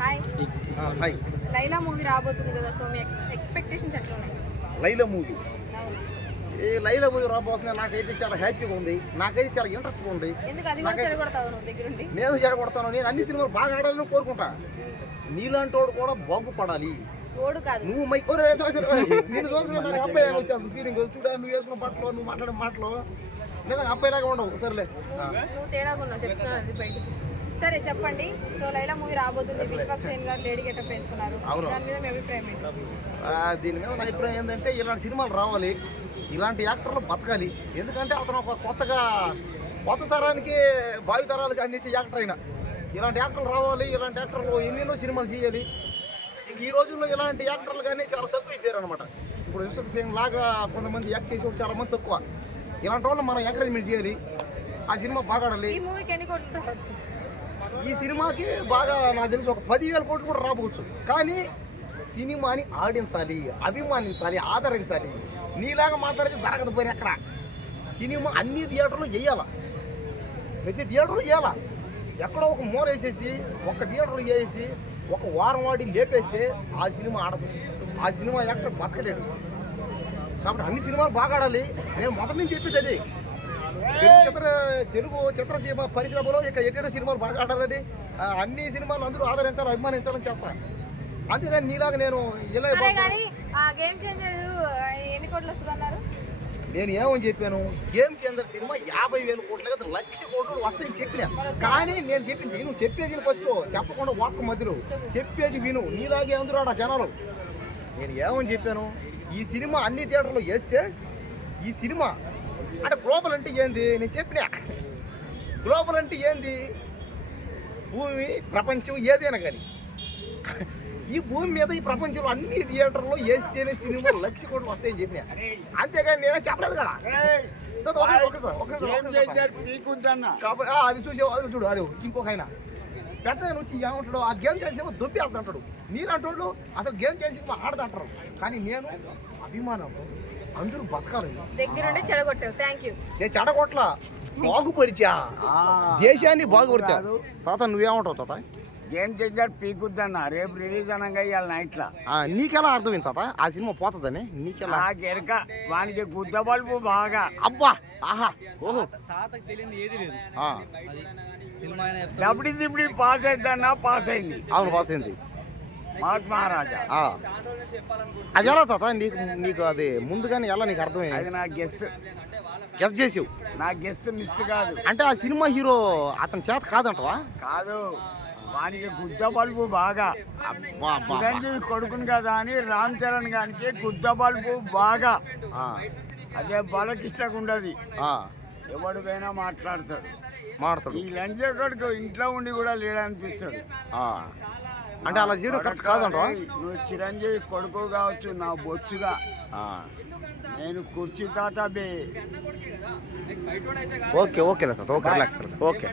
Hi hi Laila movie రాబోతుంది కదా so మీ expectations ఎట్లా ఉన్నాయి లైలా మూవీ? ఈ లైలా మూవీ రాబోతుంది నాకైతే చాలా హ్యాపీగా ఉంది. నాకైతే చాలా ఇంట్రెస్ట్గా ఉంది. ఎందుకు అది కూడా చెడగొడతావు నువ్వు దగ్గరుండి? నేను జరగొడతాను నేను అన్ని సినిమాలు బాగా ఆడాలని కోరుకుంటా. నీలాంటి వాడు కూడా బాగుపడాలి. తోడు కాదు. నువ్వు మై ఒరే, sorry, sorry, sorry. నేను చూసిన నాకు అబ్బాయి వచ్చేస్తుంది ఫీలింగ్ చూడ నువ్వు వేసుకున్న బట్టలు నువ్వు మాట్లాడే మాటలు. నిజంగా అబ్బాయిలాగా ఉండవు. సర్లే. నువ్వు తేడాగా ఉన్నావు చెప్తున్నాను బయటికి. సరే చెప్పండి. సో లైలా మూవీ రాబోతుంది. విశ్వక్ సేన్ గారు లేడీ గెటప్ వేసుకున్నారు. దాని మీద మీ అభిప్రాయం దీని మీద నా అభిప్రాయం ఏంటంటే ఇలాంటి సినిమాలు రావాలి. ఇలాంటి యాక్టర్లు బతకాలి. ఎందుకంటే అతను ఒక కొత్తగా కొత్త తరానికి భావి తరాలకి అందించే యాక్టర్ అయినా. ఇలాంటి యాక్టర్లు రావాలి. ఇలాంటి యాక్టర్లు ఎన్నెన్నో సినిమాలు చేయాలి. ఇంక ఈ రోజుల్లో ఇలాంటి యాక్టర్లు కానీ చాలా తక్కువ అయిపోయారు అనమాట ఇప్పుడు విశ్వక్ సేన్ లాగా కొంతమంది యాక్ట్ చేసి చాలా మంది తక్కువ. ఇలాంటి వాళ్ళు మనం ఎంకరేజ్మెంట్ చేయాలి. ఆ సినిమా బాగా ఆడాలి. ఈ మూవీకి ఎన్ని రావచ్చు? ఈ సినిమాకి బాగా నాకు తెలిసి ఒక పదివేల కోట్లు కూడా రాబోచ్చు. కానీ సినిమాని ఆడించాలి అభిమానించాలి ఆదరించాలి. నీలాగా మాట్లాడితే జరగదు పోయి ఎక్కడ? సినిమా అన్ని థియేటర్లు వేయాల? ప్రతి థియేటర్లు వేయాల? ఎక్కడో ఒక మూల వేసేసి ఒక థియేటర్లు వేసి ఒక వారం వాడి లేపేస్తే ఆ సినిమా ఆడదు. ఆ సినిమా ఎక్కడ బతకలేడు కాబట్టి అన్ని సినిమాలు బాగా ఆడాలి. నేను మొదటి నుంచి చెప్పేది అది. చిత్ర తెలుగు చిత్రసీమ పరిశ్రమలో ఇక ఎన్నెన్నో సినిమాలు బాగా ఆడాలని అన్ని సినిమాలు అందరూ ఆదరించాలి అభిమానించాలని చెప్తా. అంతేగాని నీలాగా నేను ఇలా గేమ్ చేంజర్ ఎన్ని కోట్లు నేను ఏమని చెప్పాను గేమ్ కేందర్ సినిమా యాభై వేల కోట్ల కదా లక్ష కోట్లు వస్తాయని చెప్పిన. కానీ నేను చెప్పింది నువ్వు చెప్పేది ఫస్ట్. చెప్పకుండా ఒక్క మధ్యలో. చెప్పేది విను. నీలాగే అందరూ ఆడ జనాలు. నేను ఏమని చెప్పాను ఈ సినిమా అన్ని థియేటర్లో వేస్తే ఈ సినిమా అంటే గ్లోబల్ అంటే ఏంది? నేను చెప్పిన. గ్లోబల్ అంటే ఏంది? భూమి ప్రపంచం ఏదైనా కానీ. ఈ భూమి మీద ఈ ప్రపంచంలో అన్ని థియేటర్లో వేస్తేనే సినిమా లక్ష కోట్లు వస్తాయని చెప్పిన. అంతేగాని నేనే చెప్పలేదు కదా. అది చూసే అది చూడు అది ఇంకొక ఆయన. పెద్ద వచ్చి ఏమంటాడు ఆ గేమ్ చేసేమో దొబ్బి ఆడుతుంటాడు. నీలాంటోళ్ళు అసలు గేమ్ చేసి ఆడదంటారు. కానీ నేను అభిమానం. అందరూ బతకాలి దగ్గరుండి చెడగొట్టావు. థ్యాంక్ యూ నేను చెడగొట్ల? బాగుపరిచా? దేశాన్ని బాగుపరిచా? తాత నువ్వేమంటావు తాత? గేమ్ చేంజర్ పీకుద్దన్న? రేపు రిలీజ్ అనగా ఇవాళ నైట్లా. ఆ, నీకెలా అర్థమైంది తాత? ఆ సినిమా పోతుందని నీకెలా? ఆ గెరక వానికి గుద్ద బల్బు బాగా. అబ్బా! ఆహా! ఓహో! తాతకు తెలియని ఏది లేదు. డబ్బుడి దిబ్బడి పాస్ అయిద్దన్న పాస్ అయింది. అవును పోసింది మాస్ మహారాజా. అది ఎలా తాత? నీకు నీకు అది ముందుగానే ఎలా నీకు అర్థమైంది అది నా గెస్ గెస్ చేసావు. నా గెస్ మిస్ కాదు. అంటే ఆ సినిమా హీరో అతని చేత కాదంటవా? కాదు. వానికి గుద్ద బల్బు బాగా. అబ్బా, అబ్బా, అబ్బా. చిరంజీవి కొడుకుని కదా అని రామ్ చరణ్ గారికి గుద్ద బల్బు బాగా. ఆ, అదే బాలకృష్ణకు ఉండదు ఆ, ఎవడికైనా మాట్లాడతాడు. మాడతాడు ఈ లంచ కొడుకు ఇంట్లో ఉండి కూడా లేడనిపిస్తాడు. ఆ. అంటే అలా చేయడం కరెక్ట్ కాదంటవా? ఏయ్, నువ్వు చిరంజీవి కొడుకు కావచ్చు నా బొచ్చుగా. నేను కుర్చీ తాత బే. Okay okay okay relax okay.